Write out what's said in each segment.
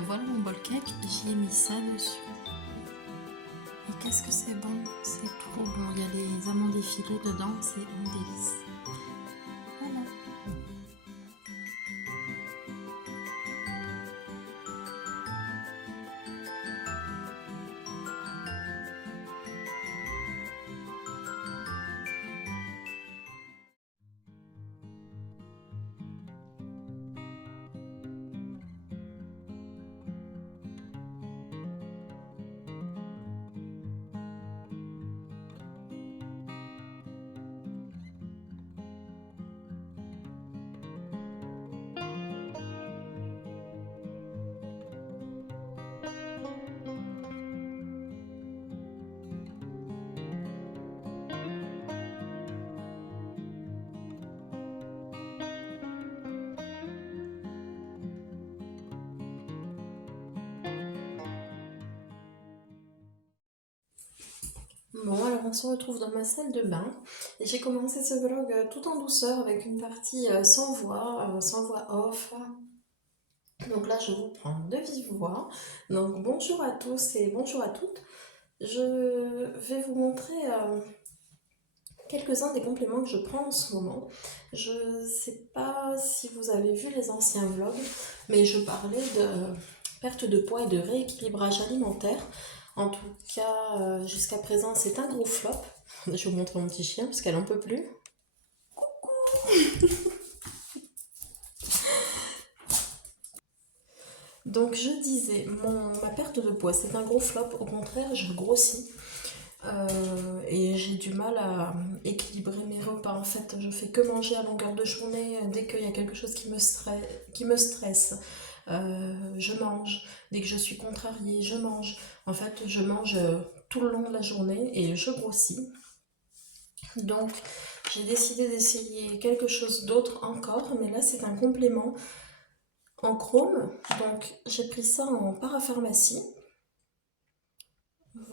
voilà mon bol cake, j'y ai mis ça dessus. Et qu'est-ce que c'est bon, c'est trop bon. Il y a les amandes effilées dedans, c'est un délice. Voilà. Bon, alors on se retrouve dans ma salle de bain et j'ai commencé ce vlog tout en douceur avec une partie sans voix off. Donc là, je vous prends de vive voix. Donc bonjour à tous et bonjour à toutes. Je vais vous montrer quelques-uns des compléments que je prends en ce moment. Je sais pas si vous avez vu les anciens vlogs, mais je parlais de perte de poids et de rééquilibrage alimentaire. En tout cas, jusqu'à présent, c'est un gros flop. Je vais vous montrer mon petit chien parce qu'elle en peut plus. Donc je disais, ma perte de poids, c'est un gros flop. Au contraire, je grossis. Et j'ai du mal à équilibrer mes repas. En fait, je fais que manger à longueur de journée. Dès qu'il y a quelque chose qui me stresse, je mange. Dès que je suis contrariée, je mange. En fait, je mange tout le long de la journée et je grossis. Donc, j'ai décidé d'essayer quelque chose d'autre encore, mais là, c'est un complément en chrome. Donc, j'ai pris ça en parapharmacie.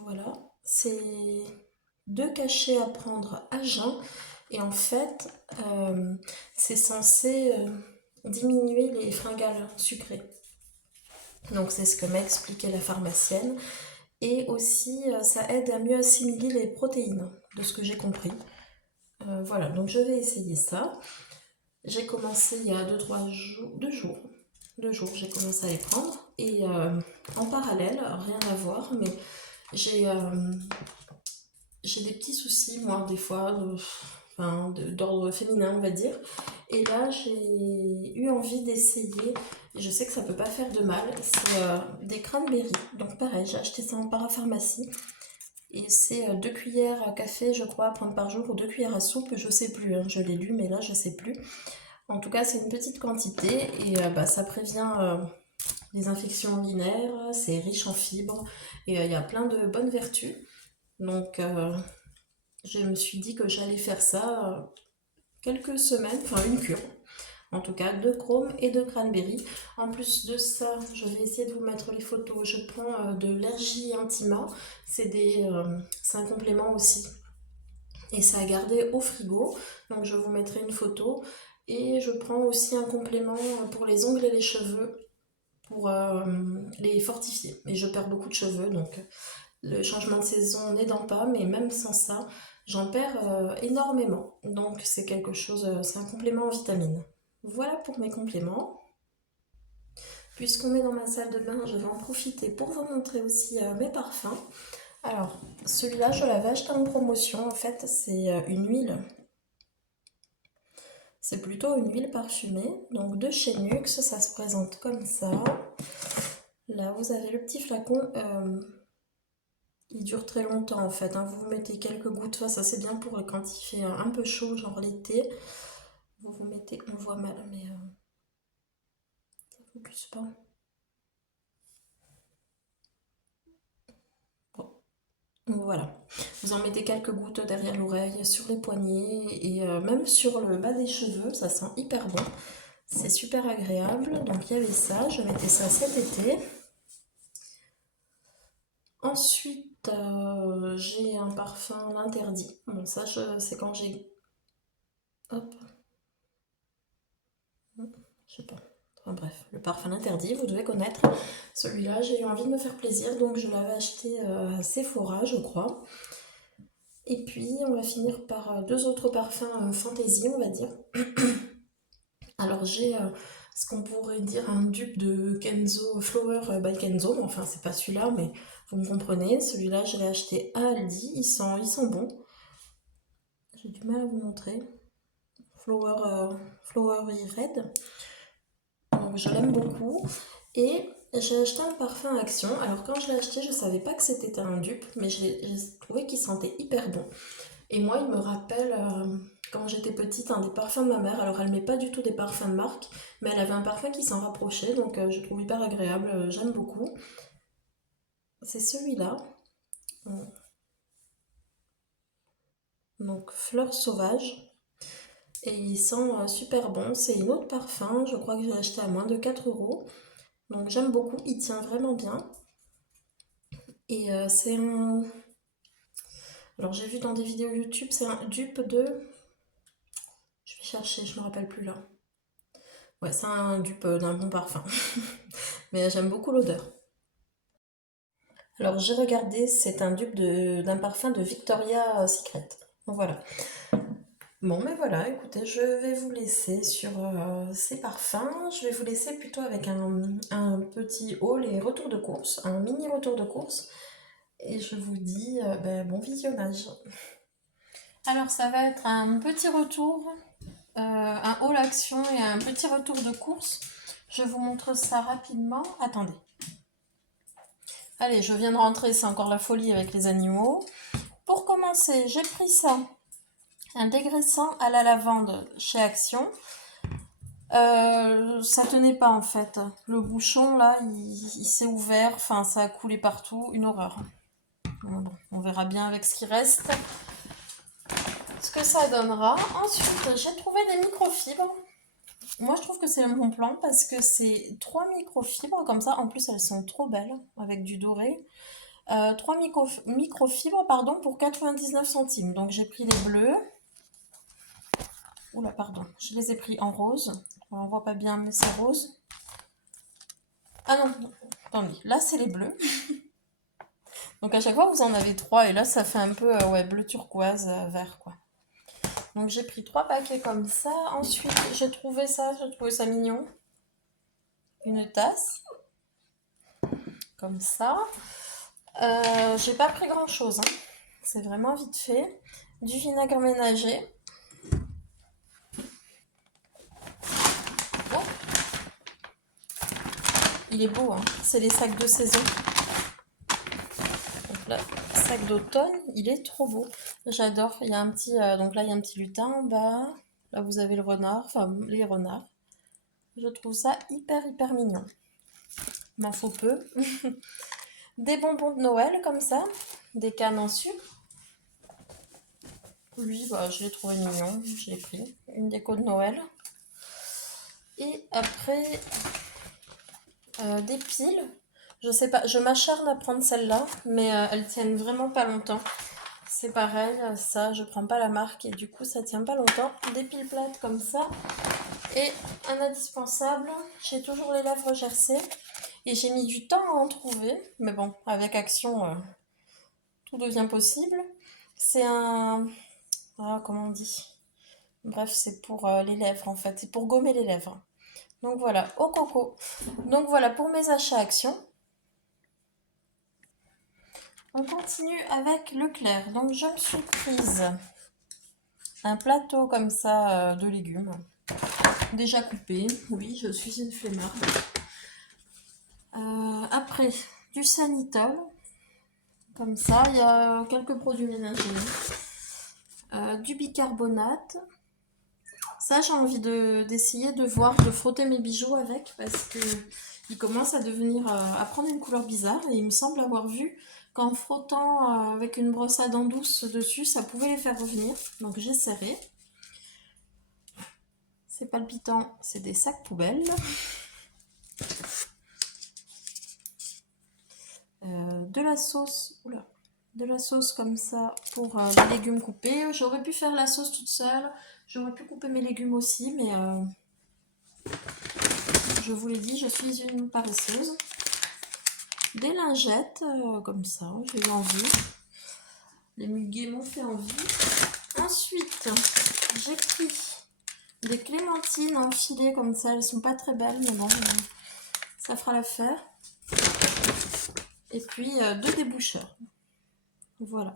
Voilà, c'est 2 cachets à prendre à jeun. Et en fait, c'est censé diminuer les fringales sucrées. Donc c'est ce que m'a expliqué la pharmacienne. Et aussi, ça aide à mieux assimiler les protéines, de ce que j'ai compris. Voilà, donc je vais essayer ça. J'ai commencé il y a 2 jours, j'ai commencé à les prendre. Et en parallèle, rien à voir, mais j'ai des petits soucis, moi, des fois, d'ordre féminin, on va dire. Et là, j'ai eu envie d'essayer, je sais que ça peut pas faire de mal, c'est des cranberries. Donc pareil, j'ai acheté ça en parapharmacie. Et c'est 2 cuillères à café, je crois, à prendre par jour, ou 2 cuillères à soupe, je sais plus, hein, je l'ai lu, mais là, je sais plus. En tout cas, c'est une petite quantité et ça prévient les infections urinaires, c'est riche en fibres et il y a plein de bonnes vertus. Donc, je me suis dit que j'allais faire ça quelques semaines, enfin une cure. En tout cas, de chrome et de cranberry. En plus de ça, je vais essayer de vous mettre les photos. Je prends de l'Ergie Intima. C'est un complément aussi. Et c'est à garder au frigo. Donc je vous mettrai une photo. Et je prends aussi un complément pour les ongles et les cheveux pour les fortifier. Et je perds beaucoup de cheveux, donc le changement de saison n'aidant pas, mais même sans ça, j'en perds énormément. Donc c'est quelque chose, c'est un complément en vitamines. Voilà pour mes compléments. Puisqu'on est dans ma salle de bain, je vais en profiter pour vous montrer aussi mes parfums. Alors, celui-là, je l'avais acheté en promotion. En fait, c'est une huile. C'est plutôt une huile parfumée. Donc, de chez Nux, ça se présente comme ça. Là, vous avez le petit flacon. Il dure très longtemps en fait, hein. Vous mettez quelques gouttes, ça c'est bien pour quand il fait un peu chaud, genre l'été. Vous mettez, on voit mal, mais ça focus pas. Bon. Donc voilà, vous en mettez quelques gouttes derrière l'oreille, sur les poignets et même sur le bas des cheveux, ça sent hyper bon. C'est super agréable, donc il y avait ça, je mettais ça cet été. Ensuite, j'ai un parfum l'interdit. Bon, ça, c'est quand j'ai... Hop. Je sais pas. Enfin bref, le parfum interdit, vous devez connaître. Celui-là, j'ai eu envie de me faire plaisir, donc je l'avais acheté à Sephora, je crois. Et puis, on va finir par deux autres parfums fantasy, on va dire. Alors, j'ai ce qu'on pourrait dire un dupe de Kenzo, Flower by Kenzo. Enfin, c'est pas celui-là, mais vous me comprenez. Celui-là, je l'ai acheté à Aldi. Ils sont bons. J'ai du mal à vous montrer. Flowery Red. Donc, je l'aime beaucoup. Et j'ai acheté un parfum Action. Alors, quand je l'ai acheté, je savais pas que c'était un dupe, mais j'ai trouvé qu'il sentait hyper bon. Et moi, il me rappelle, quand j'étais petite, un des parfums de ma mère. Alors, elle met pas du tout des parfums de marque, mais elle avait un parfum qui s'en rapprochait, donc je trouve hyper agréable, j'aime beaucoup. C'est celui-là. Donc, Fleur sauvage. Et il sent super bon. C'est une autre parfum, je crois que j'ai acheté à moins de 4 €. Donc, j'aime beaucoup, il tient vraiment bien. Et c'est un... Alors, j'ai vu dans des vidéos YouTube, c'est un dupe de... Je vais chercher, je me rappelle plus là. Ouais, c'est un dupe d'un bon parfum. Mais j'aime beaucoup l'odeur. Alors j'ai regardé, c'est un dupe d'un parfum de Victoria's Secret. Donc voilà. Bon, mais voilà, écoutez, je vais vous laisser sur ces parfums. Je vais vous laisser plutôt avec un petit haul et retour de course, un mini retour de course. Et je vous dis bon visionnage. Alors ça va être un petit retour, un haul action et un petit retour de course. Je vous montre ça rapidement. Attendez. Allez, je viens de rentrer, c'est encore la folie avec les animaux. Pour commencer, j'ai pris ça, un dégraissant à la lavande chez Action. Ça tenait pas en fait. Le bouchon là, il s'est ouvert, enfin ça a coulé partout, une horreur. Bon, on verra bien avec ce qui reste ce que ça donnera. Ensuite, j'ai trouvé des microfibres. Moi, je trouve que c'est un bon plan parce que c'est 3 microfibres comme ça. En plus, elles sont trop belles avec du doré. 3 microfibres pardon, pour 99 centimes. Donc, j'ai pris les bleus. Oula, pardon. Je les ai pris en rose. On voit pas bien, mais c'est rose. Ah non, attendez. Là, c'est les bleus. Donc, à chaque fois, vous en avez 3. Et là, ça fait un peu ouais, bleu turquoise, vert, quoi. Donc, j'ai pris 3 paquets comme ça. Ensuite, j'ai trouvé ça mignon. Une tasse. Comme ça. J'ai pas pris grand chose, hein. C'est vraiment vite fait. Du vinaigre ménager. Oh. Il est beau, hein. C'est les sacs de saison. Donc là, sac d'automne, il est trop beau. J'adore. Il y a un petit, donc là il y a un petit lutin en bas. Là vous avez le renard, enfin les renards. Je trouve ça hyper mignon. M'en faut peu. Des bonbons de Noël comme ça, des cannes en sucre. Lui, bah, je l'ai trouvé mignon, je l'ai pris. Une déco de Noël. Et après, des piles. Je sais pas, je m'acharne à prendre celles-là, mais elles tiennent vraiment pas longtemps. C'est pareil, ça, je prends pas la marque et du coup, ça tient pas longtemps. Des piles plates comme ça. Et un indispensable, j'ai toujours les lèvres gercées. Et j'ai mis du temps à en trouver, mais bon, avec Action, tout devient possible. C'est un... Ah, comment on dit? Bref, c'est pour les lèvres en fait, c'est pour gommer les lèvres. Donc voilà, au coco. Donc voilà pour mes achats Action. On continue avec Leclerc. Donc je me suis prise un plateau comme ça de légumes. Déjà coupé. Oui, je suis une flemmarde. Après, du Sanitol. Comme ça, il y a quelques produits ménagers. Du bicarbonate. Ça, j'ai envie d'essayer de voir, de frotter mes bijoux avec parce que il commence à devenir, à prendre une couleur bizarre et il me semble avoir vu qu'en frottant avec une brosse à dents douce dessus, ça pouvait les faire revenir. Donc j'essaierai. C'est palpitant, c'est des sacs poubelles. De la sauce, oula, de la sauce comme ça pour les légumes coupés. J'aurais pu faire la sauce toute seule. J'aurais pu couper mes légumes aussi, mais je vous l'ai dit, je suis une paresseuse. Des lingettes, comme ça, j'ai eu envie. Les muguets m'ont fait envie. Ensuite, j'ai pris des clémentines enfilées comme ça. Elles sont pas très belles, mais bon, ça fera l'affaire. Et puis, 2 déboucheurs. Voilà.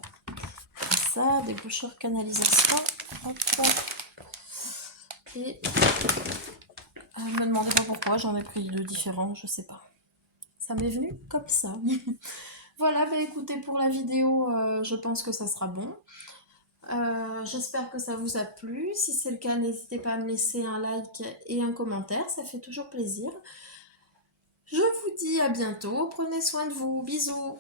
Ça, déboucheur canalisation. Hop. Et ne me demandez pas pourquoi, j'en ai pris 2 différents, je sais pas. Ça m'est venu comme ça. Voilà, bah écoutez, pour la vidéo, je pense que ça sera bon. J'espère que ça vous a plu. Si c'est le cas, n'hésitez pas à me laisser un like et un commentaire, ça fait toujours plaisir. Je vous dis à bientôt, prenez soin de vous, bisous.